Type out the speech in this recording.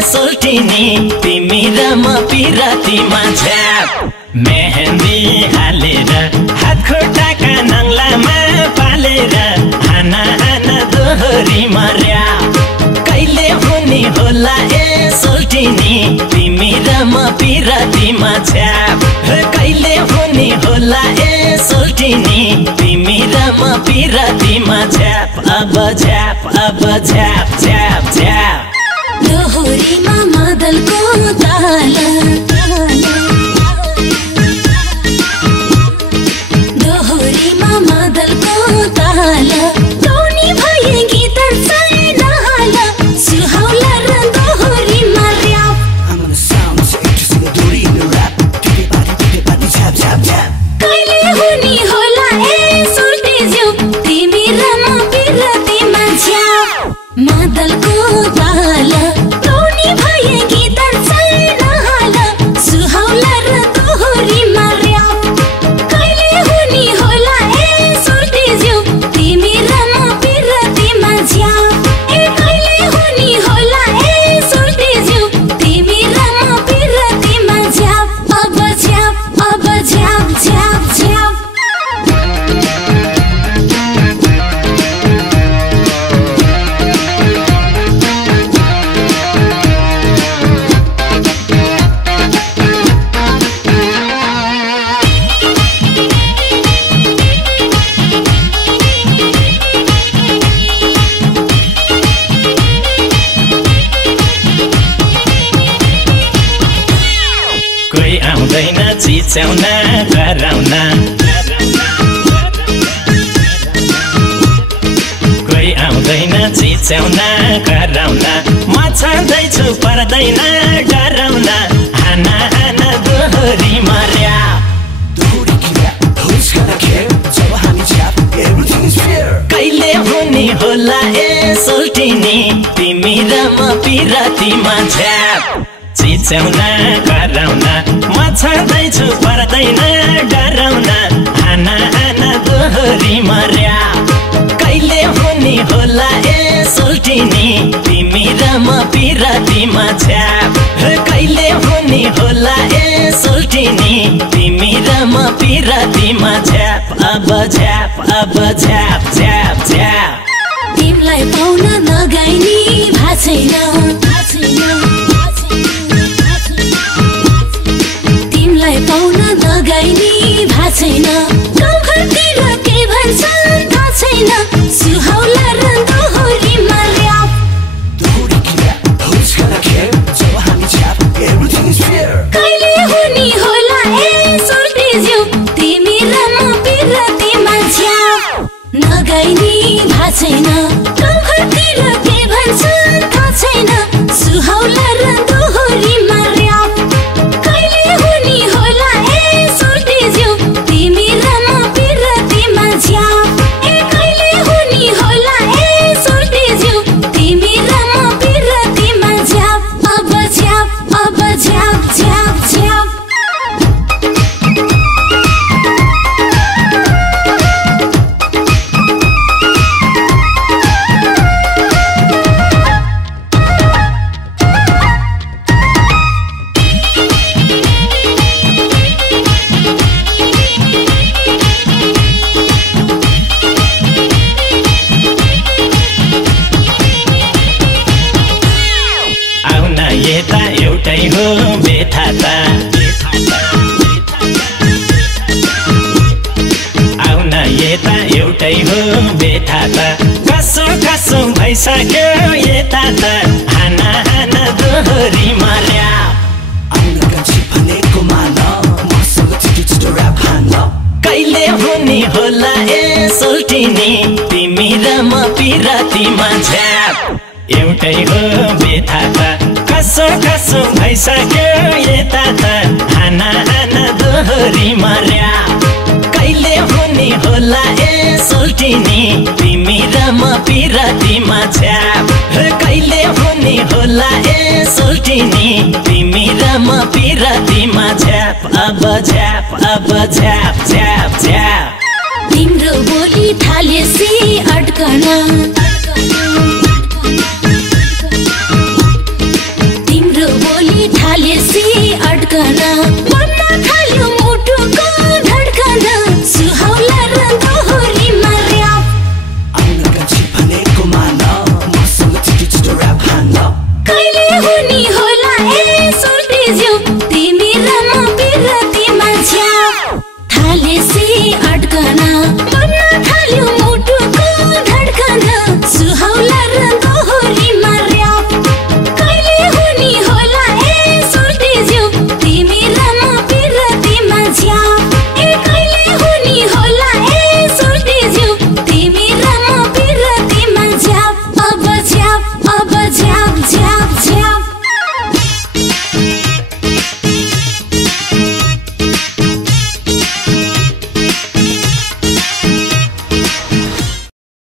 सोल्टिनी तिमी र म पिरातीमा झ्याप मेहन्दी हालेर हात खुट्टाका नङ्लामा पालेर हाना हाना दोहोरी मर्या कहिले हुने होला ए सोल्टिनी तिमी र म पिरातीमा झ्याप कहिले हुने होला ए सोल्टिनी तिमी र म पिरातीमा झ्याप अब झ्याप झ्याप झ्याप दोहोरीमा मादलको ताल दोहोरीमा मादलको ताल टोनी भए गीत छैन हाल सुहाउला र दोहोरीमा र्याप कहिले हुने होला ए सोल्टिज्यू तिमी र म पिरातीमा झ्याप मादलको ताल टोनी भए गीत छैन हाल सुहाउला र दोहोरीमा र्याप कहिले हुने होला ए सोल्टिज्यू तिमी र म पिरातीमा झ्याप कहिले हुने होला ए सोल्टिज्यू तिमी र म पिरातीमा झ्याप अब झ्याप झ्याप झ्याप कोही आउँदैन चिच्याउन कराउन कोही आउँदैन चिच्याउन कराउन म छँदैछु पर्दैन डराउन हाना हाना दोहोरी मर्या कहिले हुने होला ए सोल्टिनी तिमी र म पिरातीमा झ्याप चिच्याउन कराउन म छँदैछु पर्दैन डराउन हाना हाना दोहोरी मर्या कहिले हुने होला ए सोल्टिनी तिमी र म पिरातीमा झ्याप कहिले हुने होला ए सोल्टिनी तिमी र म पिरातीमा झ्याप अब झ्याप झ्याप झ्याप तिमीलाई पाउन नगाइनी भाछैन तिमीलाई पाउन नगाइनी भाछैन गाउँघरतिर के भन्छन् थाहा छैन सुहाउला र दोहोरीमा र्याप कहिले हुने होला ए सोल्टिज्यू तिमी र म पिरातीमा झ्याप नगाइनी भाछैन गाउँघरतिर के भन्छन् थाहा छैन सुहाउला र दोहोरीमा र्याप कहिले हुने होला ए सोल्टिज्यू तिमी र म पिरातीमा झ्याप कहिले हुने होला ए सोल्टिज्यू तिमी र म पिरातीमा झ्याप अब झ्याप झ्याप झ्याप आउन यता एउटै हो बेथा त आउन यता एउटै हो बेथा त कसो कसो भइसक्यो यता त हाना हाना दोहोरी मर्या कहिले हुने होला ए सोल्टिनी तिमी र म पिरातीमा झ्याप एउटै हो बेथा त कसो कसो भइसक्यो यता त हाना हाना दोहोरी मर्या कहिले हुने होला ए सोल्टिनी तिमी र म पिरातीमा झ्याप कहिले हुने होला ए सोल्टिनी तिमी र म पिरातीमा झ्याप अब झ्याप तिम्रो बोली थालेसी अड्कन